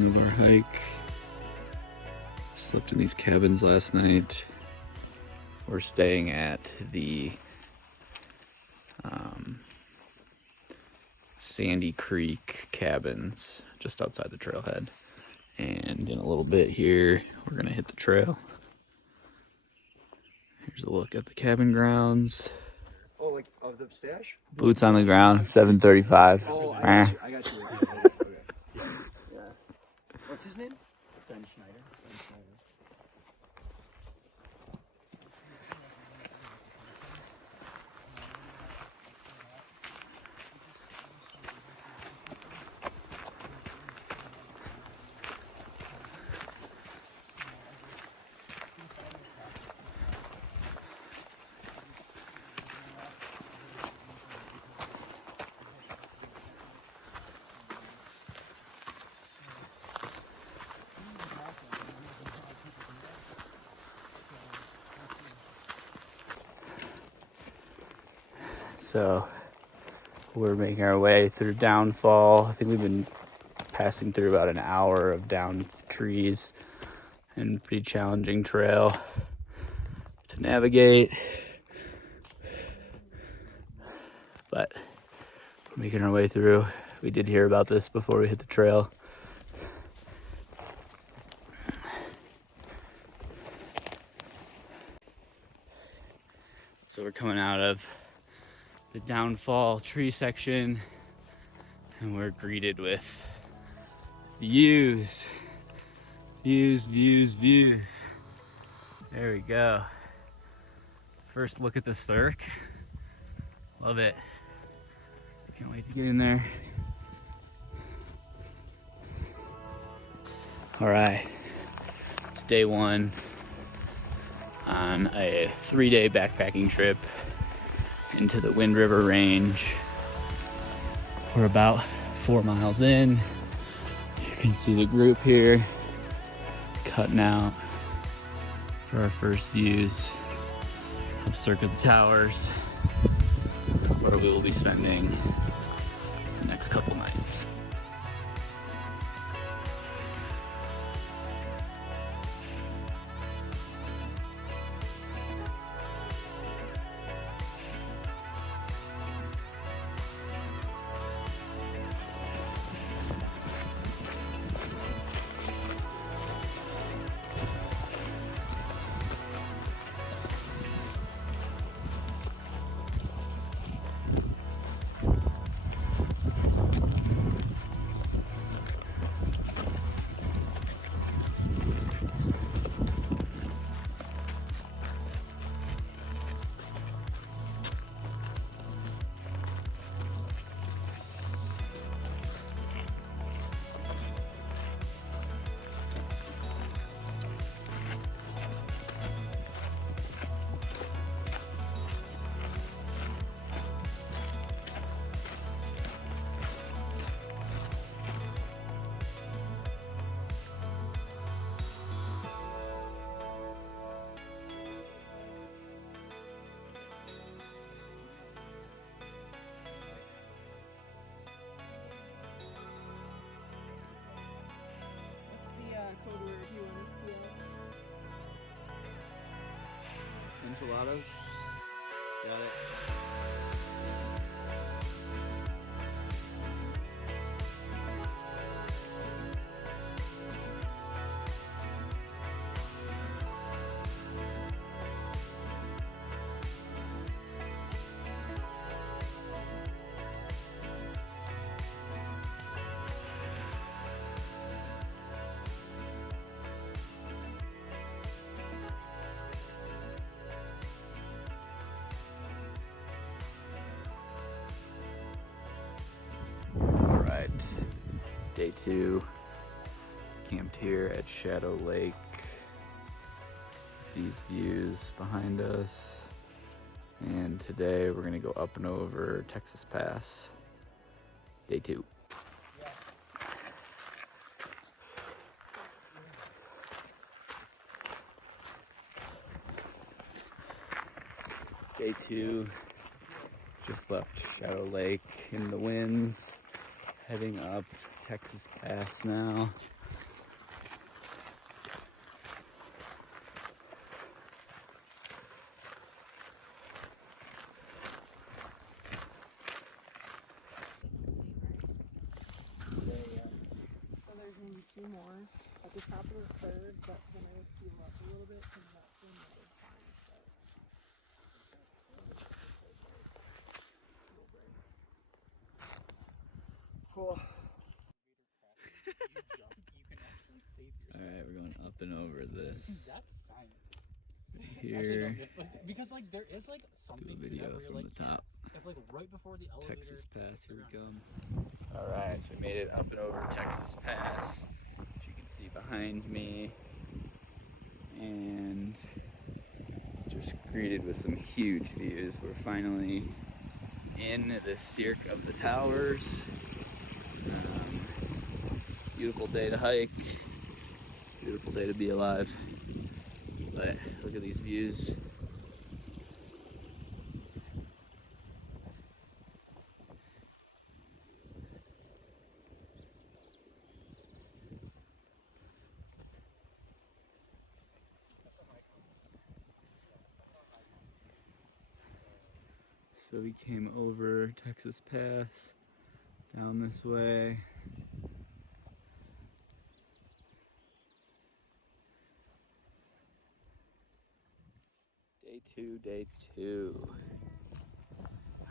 morning of our hike. Slept in these cabins last night. We're staying at the Sandy Creek cabins just outside the Trailhead. And in a little bit here, we're gonna hit the trail. Here's a look at the cabin grounds. Oh, like of the stash? Boots on the ground, 7:35. Oh, I got you. Okay. Yeah. What's his name? Ben Schneider. So we're making our way through downfall. I think we've been passing through about an hour of down trees and pretty challenging trail to navigate. But we're making our way through. We did hear about this before we hit the trail. So we're coming out of the downfall tree section and we're greeted with views. There we go. First look at the Cirque. Love it. Can't wait to get in there. All right, it's day one on a 3-day backpacking trip into the Wind River Range. We're about 4 miles in. You can see the group here cutting out for our first views of Cirque of the Towers, where we will be spending the next couple nights. Code word you want us to Enchiladas? Got it. Day 2, camped here at Shadow Lake. These views behind us. And today we're gonna go up and over Texas Pass. Day 2. Day 2, just left Shadow Lake in the winds, heading up Texas Pass now. do 2 more at the top of the 3rd, but then I would heal up a little bit and that's when I would find that. Cool. All right, we're going up and over this. That's science. Here, Because like there is like something do a to video that where you're from like, the top. if like right before the elevator. Texas Pass, here we come. All right, so we made it up and over Texas Pass, which you can see behind me, and just greeted with some huge views. We're finally in the Cirque of the Towers. Beautiful day to hike, beautiful day to be alive. But look at these views. So we came over Texas Pass, down this way. Day two.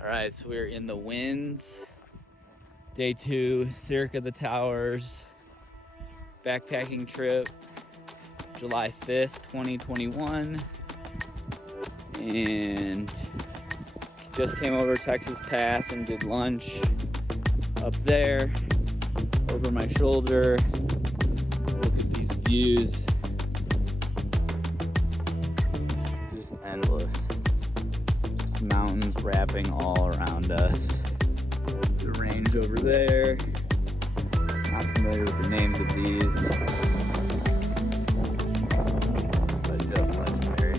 All right, so we're in the winds. Day 2, Cirque of the Towers, backpacking trip, July 5th, 2021. And just came over Texas Pass and did lunch up there, over my shoulder. Look at these views. It's just endless. Just mountains wrapping all around us. The range over there. Not familiar with the names of these, but just legendary.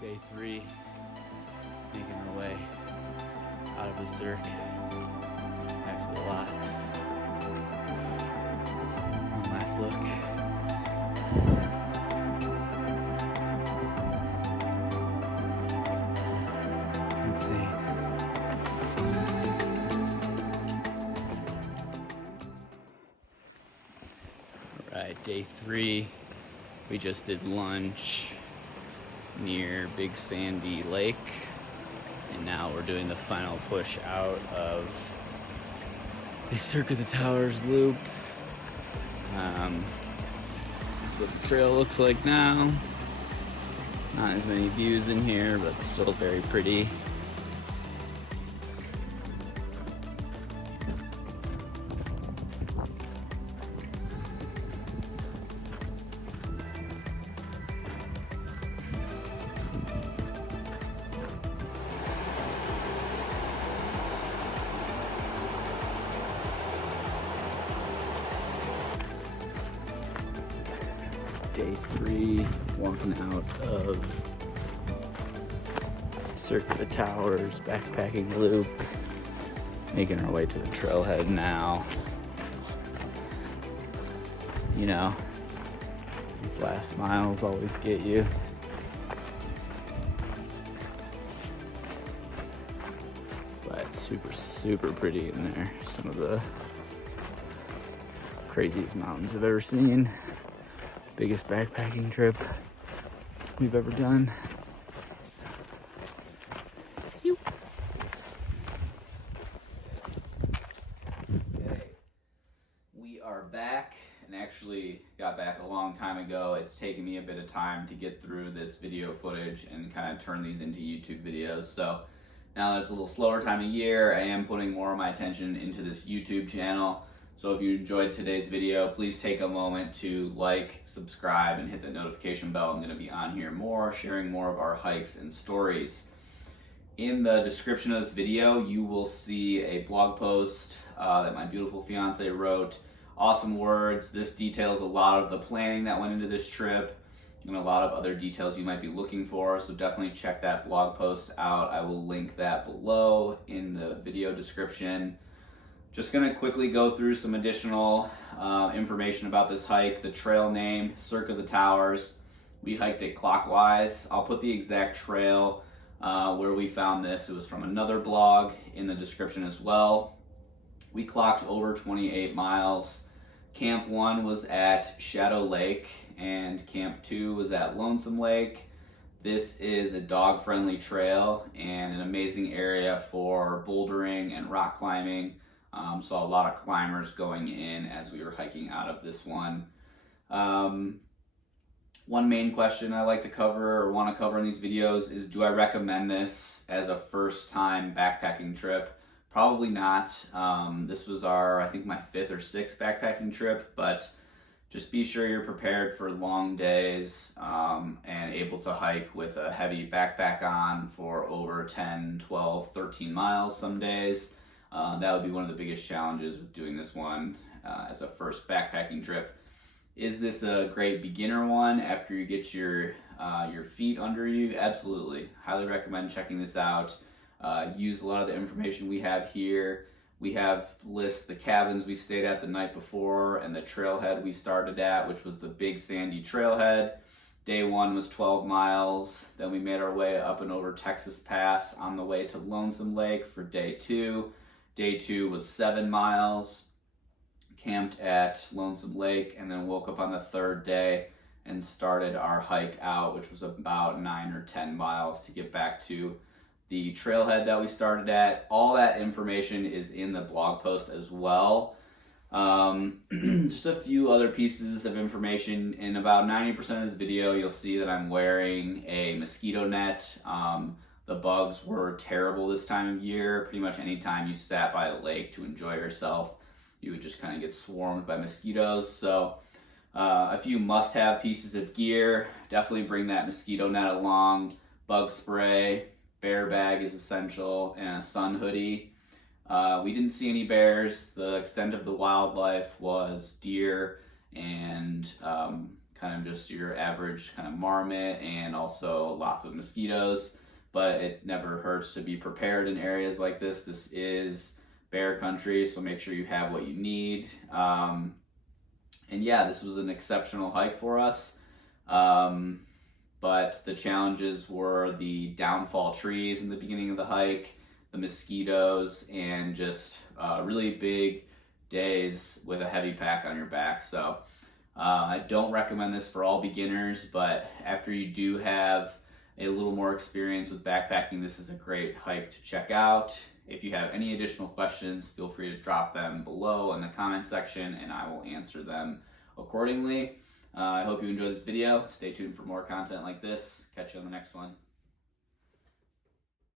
Day 3, making our way out of the Cirque, back to the lot. One last look. Insane. All right, day 3, we just did lunch near Big Sandy Lake, and now we're doing the final push out of the Cirque of the Towers loop. This is what the trail looks like now. Not as many views in here, but still very pretty. Day 3, walking out of Cirque of the Towers, backpacking loop, making our way to the trailhead now. You know, these last miles always get you. But it's super, super pretty in there. Some of the craziest mountains I've ever seen. Biggest backpacking trip we've ever done. Okay, we are back, and actually got back a long time ago. It's taken me a bit of time to get through this video footage and kind of turn these into YouTube videos. So now that it's a little slower time of year, I am putting more of my attention into this YouTube channel. So if you enjoyed today's video, please take a moment to like, subscribe, and hit the notification bell. I'm going to be on here more, sharing more of our hikes and stories. In the description of this video, you will see a blog post that my beautiful fiance wrote. Awesome words. This details a lot of the planning that went into this trip and a lot of other details you might be looking for, so definitely check that blog post out. I will link that below in the video description. Just gonna quickly go through some additional information about this hike. The trail name, Cirque of the Towers. We hiked it clockwise. I'll put the exact trail where we found this. It was from another blog in the description as well. We clocked over 28 miles. Camp 1 was at Shadow Lake and Camp 2 was at Lonesome Lake. This is a dog-friendly trail and an amazing area for bouldering and rock climbing. Saw a lot of climbers going in as we were hiking out of this one. One main question I like to cover or want to cover in these videos is, do I recommend this as a first-time backpacking trip? Probably not. This was I think my 5th or 6th backpacking trip, but just be sure you're prepared for long days and able to hike with a heavy backpack on for over 10, 12, 13 miles some days. That would be one of the biggest challenges with doing this one as a first backpacking trip. Is this a great beginner one after you get your feet under you? Absolutely. Highly recommend checking this out. Use a lot of the information we have here. We have list the cabins we stayed at the night before and the trailhead we started at, which was the Big Sandy Trailhead. Day 1 was 12 miles. Then we made our way up and over Texas Pass on the way to Lonesome Lake for day 2. Day 2 was 7 miles. Camped at Lonesome Lake and then woke up on the 3rd day and started our hike out, which was about 9 or 10 miles to get back to the trailhead that we started at. All that information is in the blog post as well. Just a few other pieces of information. In about 90% of this video, you'll see that I'm wearing a mosquito net. The bugs were terrible this time of year. Pretty much any time you sat by the lake to enjoy yourself, you would just kind of get swarmed by mosquitoes. So a few must-have pieces of gear. Definitely bring that mosquito net along. Bug spray, bear bag is essential, and a sun hoodie. We didn't see any bears. The extent of the wildlife was deer and kind of just your average kind of marmot, and also lots of mosquitoes. But it never hurts to be prepared in areas like this. This is bear country, so make sure you have what you need. And yeah, this was an exceptional hike for us. But the challenges were the downfall trees in the beginning of the hike, the mosquitoes, and just really big days with a heavy pack on your back. So I don't recommend this for all beginners, but after you do have a little more experience with backpacking, this is a great hike to check out. If you have any additional questions, feel free to drop them below in the comment section and I will answer them accordingly. I hope you enjoyed this video. Stay tuned for more content like this. Catch you on the next one.